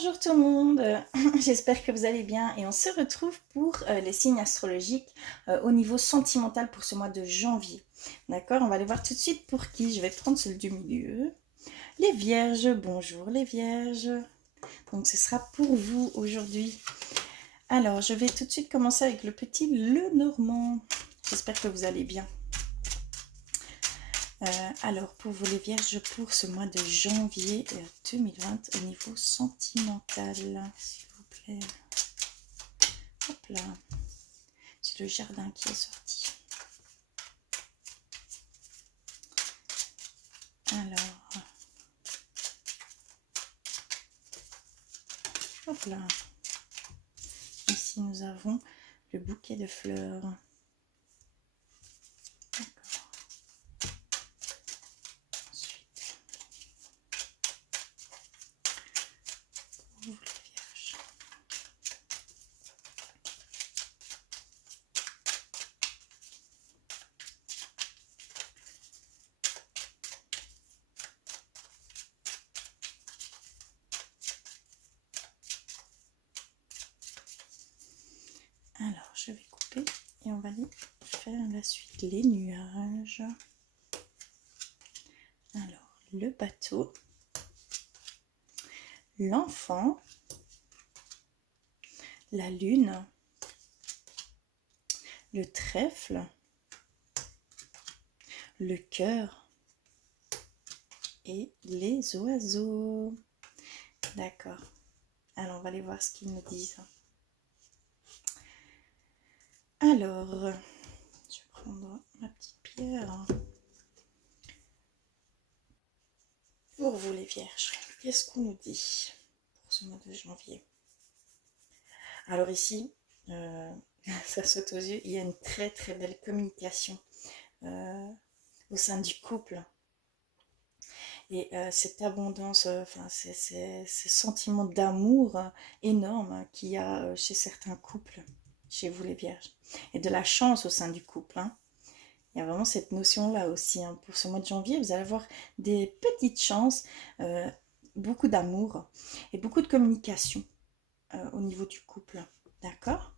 Bonjour tout le monde, j'espère que vous allez bien et on se retrouve pour les signes astrologiques au niveau sentimental pour ce mois de janvier. D'accord, on va aller voir tout de suite pour qui. Je vais prendre celui du milieu. Les vierges, bonjour les vierges. Donc ce sera pour vous aujourd'hui. Alors je vais tout de suite commencer avec le petit Lenormand. J'espère que vous allez bien. Alors pour vous les vierges, pour ce mois de janvier 2020 au niveau sentimental, s'il vous plaît. Hop là, c'est le jardin qui est sorti. Alors, hop là. Ici nous avons le bouquet de fleurs. D'accord. Ensuite, pour vous les vierges. Alors, je vais couper et on va aller faire la suite. Les nuages. Alors, le bateau. L'enfant. La lune. Le trèfle. Le cœur. Et les oiseaux. D'accord. Alors, on va aller voir ce qu'ils nous disent. Alors, je vais prendre ma petite pierre. Pour vous les vierges, qu'est-ce qu'on nous dit pour ce mois de janvier? Alors ici, ça saute aux yeux, il y a une très très belle communication au sein du couple. Et cette abondance, ces sentiments d'amour énormes qu'il y a chez certains couples, chez vous les vierges. Et de la chance au sein du couple. Il y a vraiment cette notion-là aussi. Pour ce mois de janvier, vous allez avoir des petites chances, beaucoup d'amour et beaucoup de communication au niveau du couple. D'accord?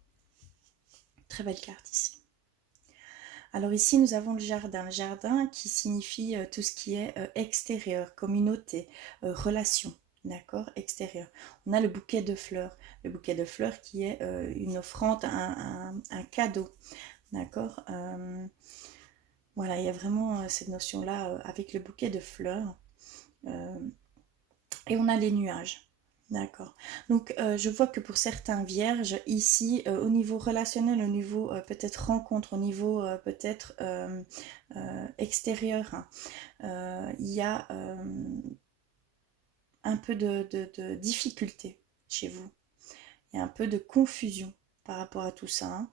Très belle carte ici. Alors ici, nous avons le jardin. Le jardin qui signifie tout ce qui est extérieur, communauté, relation. D'accord? Extérieur. On a le bouquet de fleurs. Le bouquet de fleurs qui est une offrande, un cadeau. D'accord? Voilà, il y a vraiment cette notion-là avec le bouquet de fleurs. Et on a les nuages. D'accord. Donc, je vois que pour certains vierges, ici, au niveau relationnel, au niveau peut-être rencontre, au niveau peut-être extérieur, il y a un peu de difficulté chez vous. Il y a un peu de confusion par rapport à tout ça.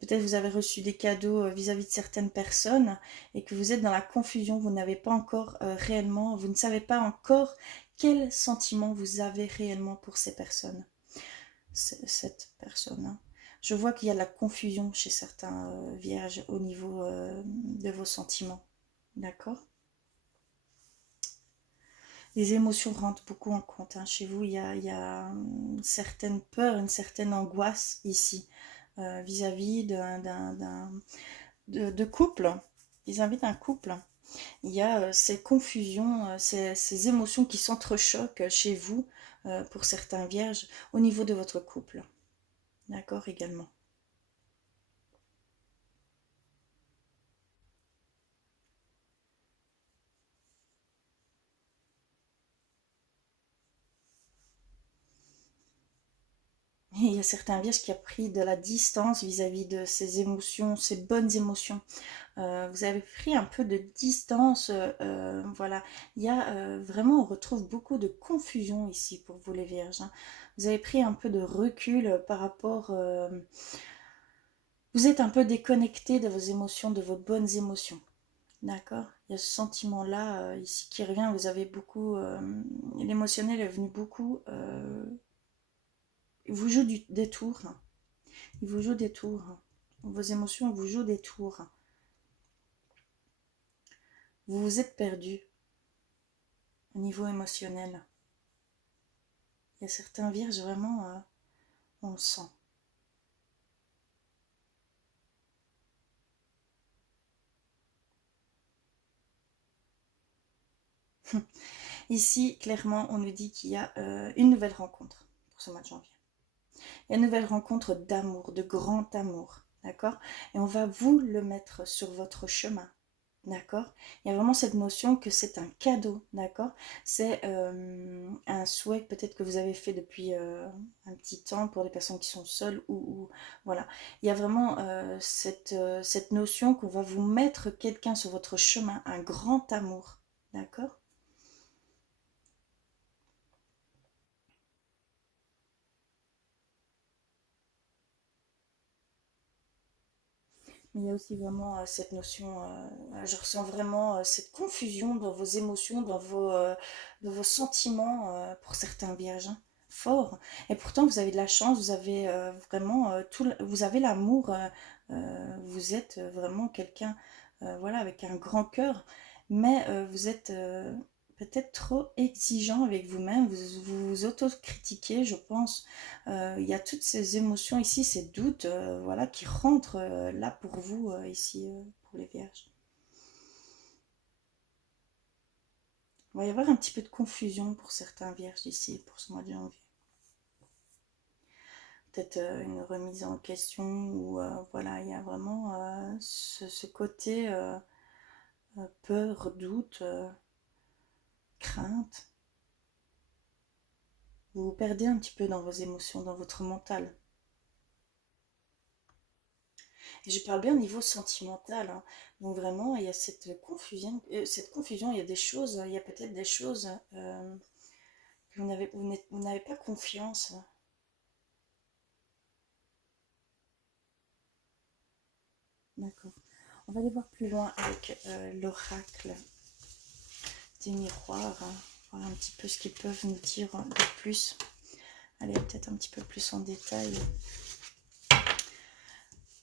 Peut-être vous avez reçu des cadeaux vis-à-vis de certaines personnes et que vous êtes dans la confusion, vous n'avez pas encore réellement, vous ne savez pas encore quel sentiment vous avez réellement pour ces personnes, cette personne. Je vois qu'il y a de la confusion chez certains vierges au niveau de vos sentiments. D'accord? Les émotions rentrent beaucoup en compte. Chez vous, il y a une certaine peur, une certaine angoisse ici vis-à-vis de couple. Ils invitent un couple. Il y a ces confusions, ces émotions qui s'entrechoquent chez vous pour certains vierges au niveau de votre couple. D'accord également. Et il y a certains vierges qui ont pris de la distance vis-à-vis de ces émotions, ces bonnes émotions. Vous avez pris un peu de distance, voilà. Il y a vraiment, on retrouve beaucoup de confusion ici pour vous les vierges. Vous avez pris un peu de recul par rapport... vous êtes un peu déconnecté de vos émotions, de vos bonnes émotions. D'accord? Il y a ce sentiment-là ici qui revient. Vous avez beaucoup... l'émotionnel est venu beaucoup... il vous joue des tours. Il vous joue des tours. Vos émotions vous jouent des tours. Vous vous êtes perdu au niveau émotionnel. Il y a certains vierges, vraiment, on le sent. Ici, clairement, on nous dit qu'il y a une nouvelle rencontre pour ce mois de janvier. Il y a une nouvelle rencontre d'amour, de grand amour, d'accord? Et on va vous le mettre sur votre chemin, d'accord? Il y a vraiment cette notion que c'est un cadeau, d'accord? C'est un souhait peut-être que vous avez fait depuis un petit temps pour les personnes qui sont seules ou voilà. Il y a vraiment cette notion qu'on va vous mettre quelqu'un sur votre chemin, un grand amour, d'accord? Mais il y a aussi vraiment cette notion, je ressens vraiment cette confusion dans vos émotions, dans vos sentiments pour certains vierges, hein, fort. Et pourtant, vous avez de la chance, vous avez vraiment vous avez l'amour, vous êtes vraiment quelqu'un, voilà, avec un grand cœur, mais vous êtes peut-être trop exigeant avec vous-même, vous vous autocritiquez, je pense. Il y a toutes ces émotions ici, ces doutes, voilà, qui rentrent là pour vous, ici, pour les vierges. Il va y avoir un petit peu de confusion pour certains vierges ici, pour ce mois de janvier. Peut-être une remise en question, ou voilà, il y a vraiment ce côté peur, doute, crainte. Vous vous perdez un petit peu dans vos émotions, dans votre mental. Et je parle bien au niveau sentimental, hein. Donc vraiment, il y a cette confusion, il y a des choses, il y a peut-être des choses que vous n'avez pas confiance. D'accord. On va aller voir plus loin avec l'oracle des miroirs, hein, voir un petit peu ce qu'ils peuvent nous dire de plus. Allez, peut-être un petit peu plus en détail.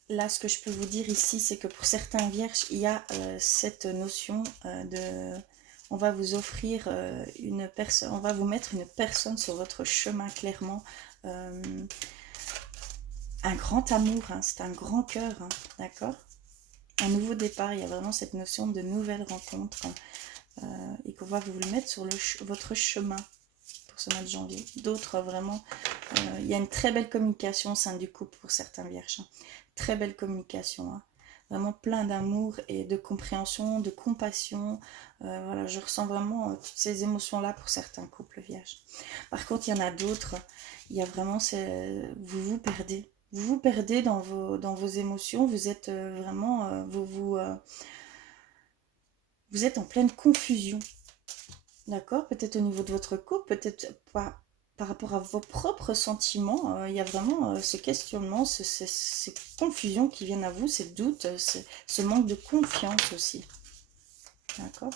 Là, ce que je peux vous dire ici, c'est que pour certains vierges, il y a cette notion de... On va vous offrir une personne, on va vous mettre une personne sur votre chemin, clairement. Euh, un grand amour, hein, c'est un grand cœur, hein, d'accord? Un nouveau départ, il y a vraiment cette notion de nouvelle rencontre, et qu'on va vous le mettre sur votre chemin pour ce mois de janvier. D'autres, vraiment, il y a une très belle communication au sein du couple pour certains vierges, hein. Très belle communication, hein. Vraiment plein d'amour et de compréhension, de compassion. Voilà, je ressens vraiment toutes ces émotions-là pour certains couples vierges. Par contre, il y en a d'autres, il y a vraiment, vous vous perdez. Vous vous perdez dans vos émotions, vous êtes vraiment, vous êtes en pleine confusion. D'accord? Peut-être au niveau de votre couple, peut-être pas par rapport à vos propres sentiments. Il y a vraiment ce questionnement, ces confusions qui viennent à vous, ces doutes, ce manque de confiance aussi. D'accord?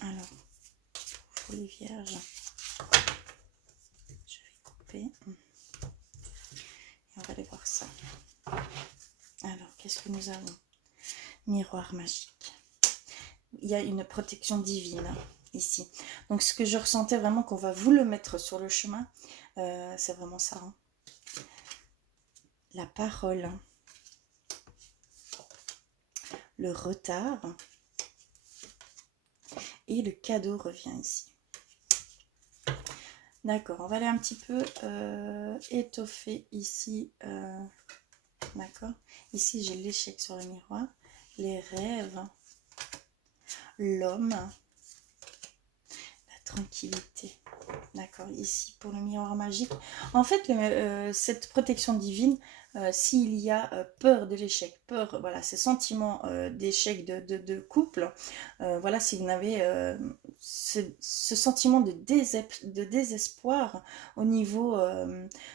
Alors, pour les vierges, je vais couper. Et on va aller voir ça. Alors, qu'est-ce que nous avons? Miroir magique. Il y a une protection divine ici. Donc, ce que je ressentais vraiment qu'on va vous le mettre sur le chemin, c'est vraiment ça, hein. La parole, le retard et le cadeau revient ici. D'accord, on va aller un petit peu étoffer ici. D'accord. Ici, j'ai l'échec sur le miroir, les rêves, l'homme, la tranquillité. D'accord, ici pour le miroir magique. En fait, cette protection divine, s'il y a peur de l'échec, peur, voilà, ces sentiments d'échec de couple, voilà, si vous n'avez ce sentiment de désespoir au niveau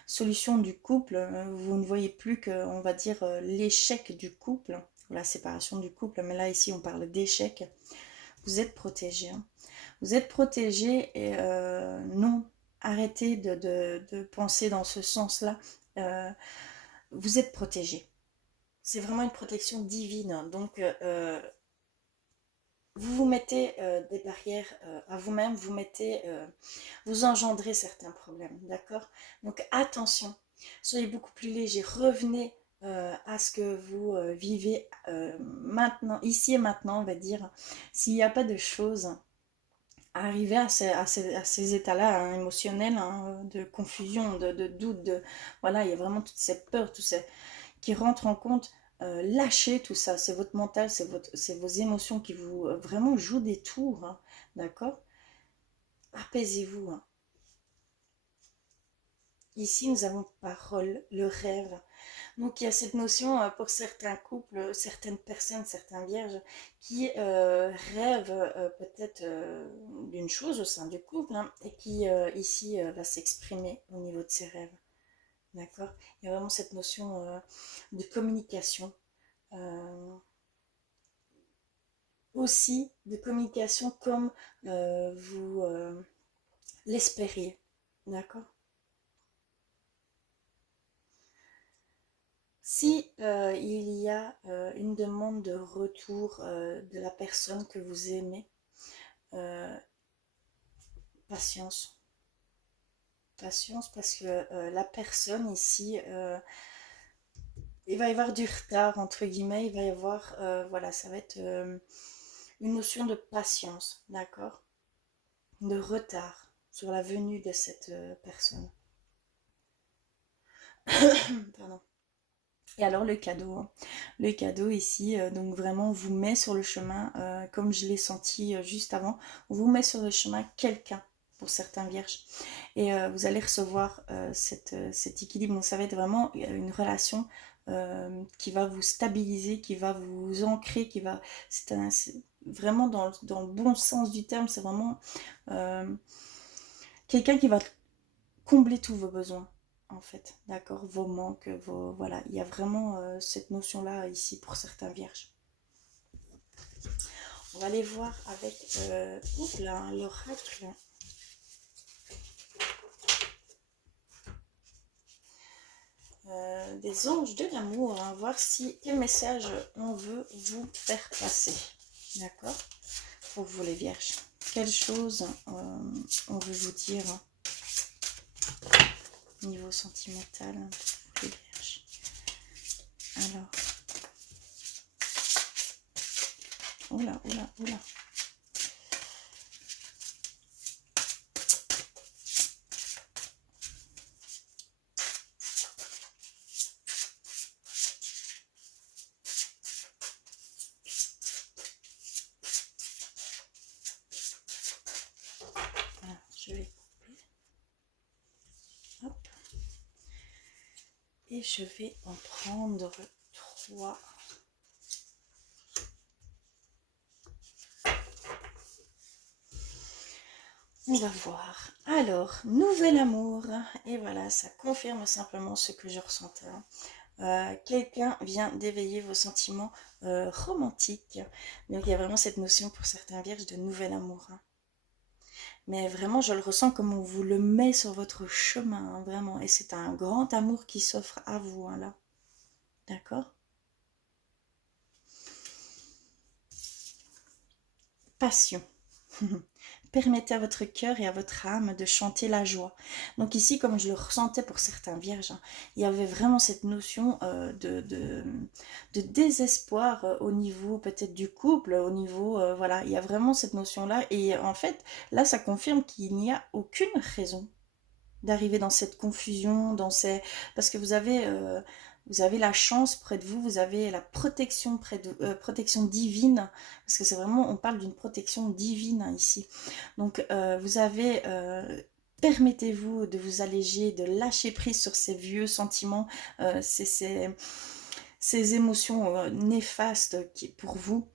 solution du couple, vous ne voyez plus que, on va dire, l'échec du couple, ou la séparation du couple, mais là, ici, on parle d'échec, vous êtes protégé, hein. Vous êtes protégé et non, arrêtez de penser dans ce sens-là. Euh, vous êtes protégé. C'est vraiment une protection divine. Donc, vous vous mettez des barrières à vous-même, vous engendrez certains problèmes, d'accord? Donc attention, soyez beaucoup plus léger, revenez à ce que vous vivez maintenant, ici et maintenant, on va dire. S'il n'y a pas de choses à arriver à ces états-là hein, émotionnels, hein, de confusion, de doute, voilà, il y a vraiment toute cette peur, tout ça qui rentre en compte. Lâchez tout ça, c'est votre mental, c'est vos émotions qui vous vraiment jouent des tours, hein, d'accord? Apaisez-vous. Hein. Ici, nous avons parole, le rêve. Donc, il y a cette notion pour certains couples, certaines personnes, certains vierges qui rêvent peut-être d'une chose au sein du couple hein, et qui ici va s'exprimer au niveau de ses rêves. D'accord? Il y a vraiment cette notion de communication. Euh, aussi de communication comme vous l'espériez. D'accord? Si il y a une demande de retour de la personne que vous aimez, euh, patience. Patience parce que la personne ici, il va y avoir du retard entre guillemets, il va y avoir, voilà, ça va être une notion de patience, d'accord? De retard sur la venue de cette personne. Pardon. Et alors le cadeau, hein. Le cadeau ici, donc vraiment vous met sur le chemin, comme je l'ai senti juste avant, vous met sur le chemin quelqu'un pour certains vierges. Et vous allez recevoir cet équilibre. Donc ça va être vraiment une relation qui va vous stabiliser, qui va vous ancrer, c'est vraiment dans le bon sens du terme, c'est vraiment euh, quelqu'un qui va combler tous vos besoins en fait, d'accord, vos manques, voilà, il y a vraiment cette notion-là ici pour certains vierges. On va aller voir avec l'oracle. Des anges de l'amour, hein, voir si quel message on veut vous faire passer, d'accord, pour vous les vierges. Quelle chose on veut vous dire niveau sentimental pour les vierges. Alors, oula, oula, oula. Voilà, je vais couper. Hop. Et je vais en prendre 3. On va voir. Alors, nouvel amour. Et voilà, ça confirme simplement ce que je ressentais. Quelqu'un vient d'éveiller vos sentiments romantiques. Donc, il y a vraiment cette notion pour certains vierges de nouvel amour. Hein. Mais vraiment, je le ressens comme on vous le met sur votre chemin, hein, vraiment. Et c'est un grand amour qui s'offre à vous, hein, là. D'accord? Passion. Permettez à votre cœur et à votre âme de chanter la joie. Donc ici, comme je le ressentais pour certains vierges, hein, il y avait vraiment cette notion de désespoir au niveau peut-être du couple, au niveau, voilà, il y a vraiment cette notion-là. Et en fait, là, ça confirme qu'il n'y a aucune raison d'arriver dans cette confusion, parce que vous avez la chance près de vous, vous avez la protection protection divine, parce que c'est vraiment, on parle d'une protection divine hein, ici. Donc vous avez permettez-vous de vous alléger, de lâcher prise sur ces vieux sentiments, ces émotions néfastes qui pour vous.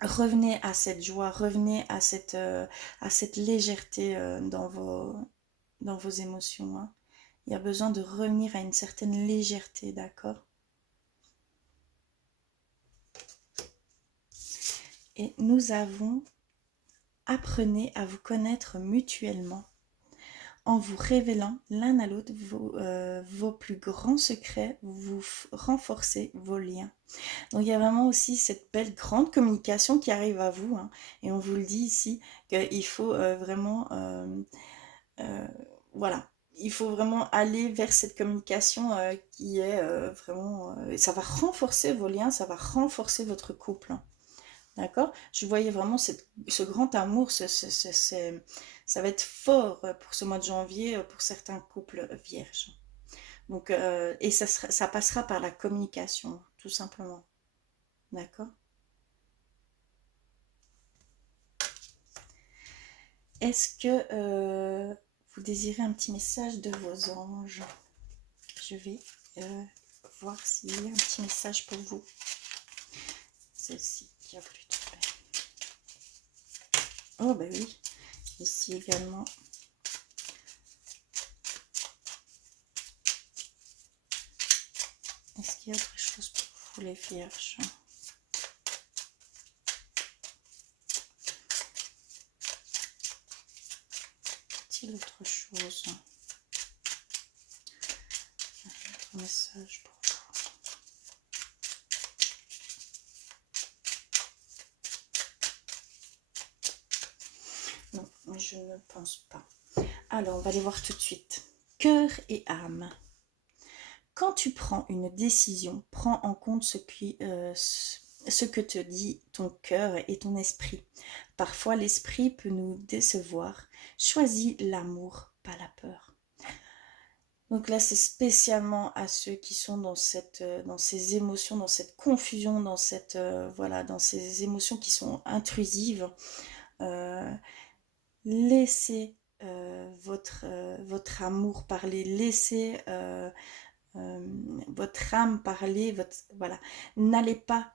Revenez à cette joie, revenez à cette légèreté dans vos émotions. Hein. Il y a besoin de revenir à une certaine légèreté, d'accord? Et nous avons apprenez à vous connaître mutuellement. en vous révélant l'un à l'autre vos plus grands secrets, vous renforcez vos liens. Donc il y a vraiment aussi cette belle grande communication qui arrive à vous, hein, et on vous le dit ici qu'il faut vraiment, voilà, il faut vraiment aller vers cette communication qui est vraiment, ça va renforcer vos liens, ça va renforcer votre couple, hein. D'accord? Je voyais vraiment ce grand amour, ça va être fort pour ce mois de janvier pour certains couples vierges. Donc, et ça passera par la communication, tout simplement. D'accord? Est-ce que vous désirez un petit message de vos anges? Je vais voir s'il y a un petit message pour vous. Celle-ci qui a plus de paix. Oh, ben oui. Ici également. Est-ce qu'il y a autre chose pour vous, les vierges? Est-il autre chose? Un autre message pour vous? Non, je ne pense pas. Alors, on va les voir tout de suite. Cœur et âme. Quand tu prends une décision, prends en compte ce que te dit ton cœur et ton esprit. Parfois, l'esprit peut nous décevoir. Choisis l'amour, pas la peur. Donc là, c'est spécialement à ceux qui sont dans ces émotions, dans cette confusion, voilà, dans ces émotions qui sont intrusives. Laissez votre amour parler, laissez votre âme parler, voilà. N'allez pas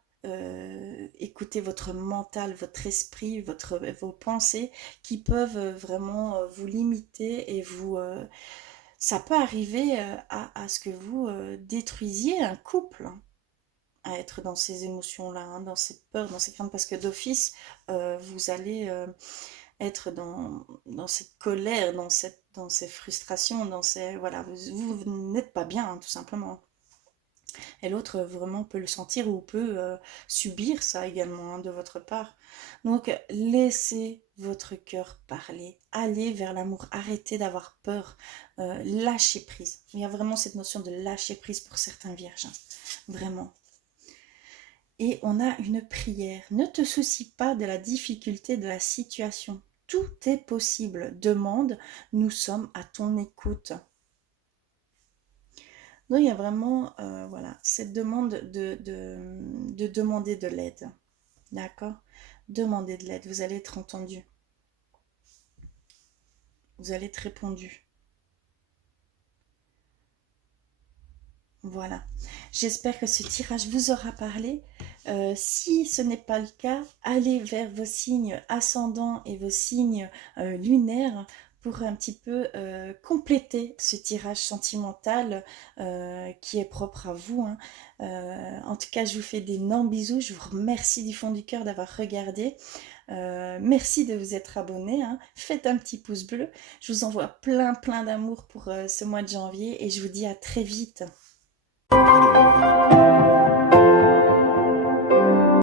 écouter votre mental, votre esprit, vos pensées qui peuvent vraiment vous limiter et ça peut arriver à ce que vous détruisiez un couple, hein, à être dans ces émotions-là, hein, dans cette peur, dans ces craintes, parce que d'office, vous allez être dans cette colère, dans ces frustrations, voilà, vous n'êtes pas bien, hein, tout simplement. Et l'autre vraiment peut le sentir ou peut subir ça également, hein, de votre part. Donc laissez votre cœur parler, allez vers l'amour, arrêtez d'avoir peur, lâchez prise. Il y a vraiment cette notion de lâcher prise pour certains vierges, hein, vraiment. Et on a une prière. Ne te soucie pas de la difficulté de la situation. Tout est possible. Demande, nous sommes à ton écoute. Donc il y a vraiment voilà, cette demande de demander de l'aide. D'accord? Demandez de l'aide, vous allez être entendu. Vous allez être répondu. Voilà. J'espère que ce tirage vous aura parlé. Si ce n'est pas le cas, allez vers vos signes ascendants et vos signes lunaires pour un petit peu compléter ce tirage sentimental qui est propre à vous, hein. En tout cas, je vous fais d'énormes bisous. Je vous remercie du fond du cœur d'avoir regardé. Merci de vous être abonné, hein. Faites un petit pouce bleu. Je vous envoie plein d'amour pour ce mois de janvier et je vous dis à très vite.